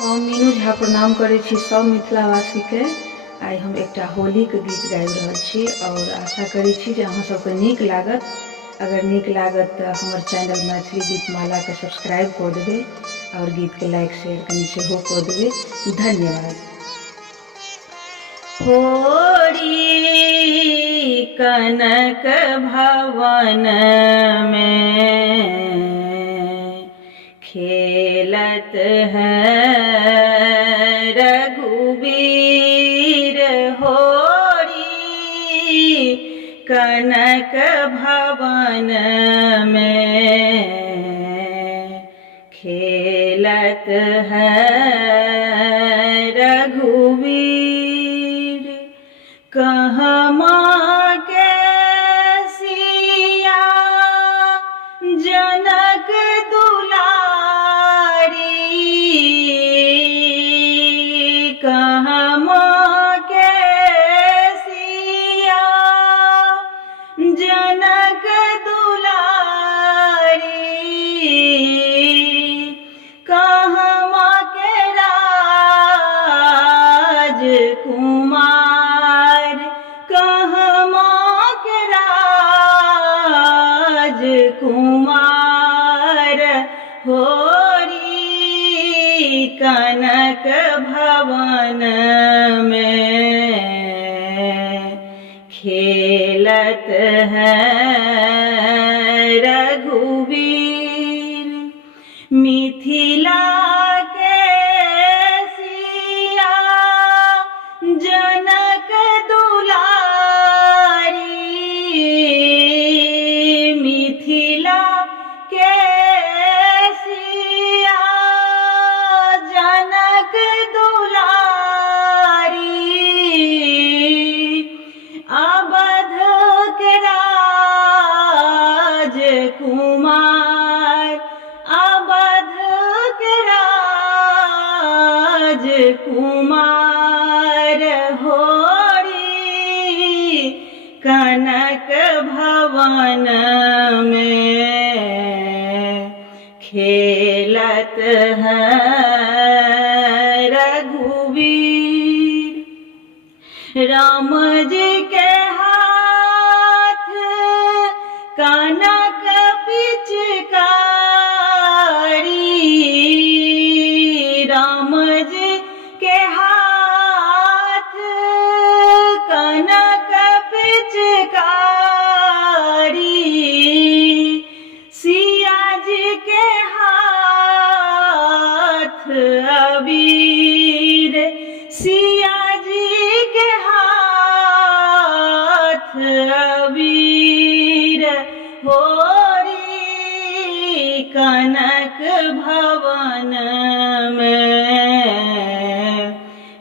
हम मीनू झा प्रणाम करै छी सब मिथिलावासी के। आइ हम एकटा होली के गीत गाबि रहल छी और आशा करै छी जे अहाँ सबके नीक लागत। अगर नीक लागत तो हमर चैनल मैथिली गीतमाला के सब्सक्राइब कऽ देबै और गीत के लाइक शेयर कनि सेहो कऽ देबै। धन्यवाद। होरी कनक भवन में खेलत है रघुवीर। होरी कनक भवन में खेलत है रघुवीर। कहमा के सिया जनक दुलारी, कहमा के सिया जनक दुलारी। कहमा के राजकुमार, कहमा के राजकुमार। होरी कनक भवन में खेलत है रघुवीर। मिथिला के सिया जनक दुलारी, मिथिला के सिया जनक दुलारी। अवध के राजकुमार, अवध के राजकुमार। होरी कनक भवन में खेलत है रघुवीर। राम जी के हाथ कनक पिचकारी, राम जी के हाथ कनक पिचकारी। सिया जी के हाथ अबीर, सिया जी के हाथ अबीर। होरी कनक भवन में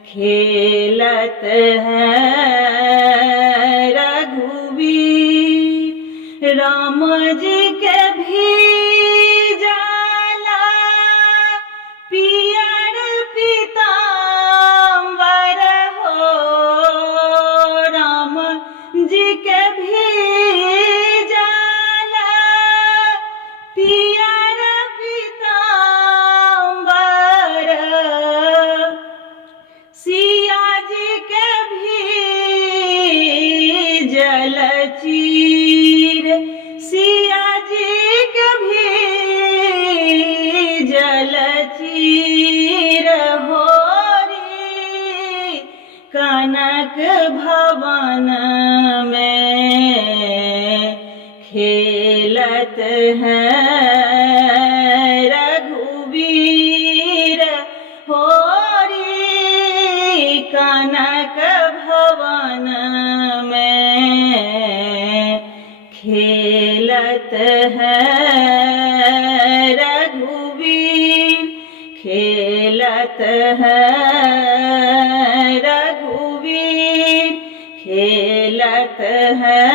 खेलत है रघुवीर। राम जी के भी जाला पियर पीताम्बर हो, राम जी के भी जाला पियर पीताम्बर। सिया जी के भी जलचीर, सिया जी के भी जलचीर। होरी कनक भवन में खेलत है रघुवीर। होरी कनक भवन में खेलत है रघुवीर, खेलत है रघुवीर, खेलत है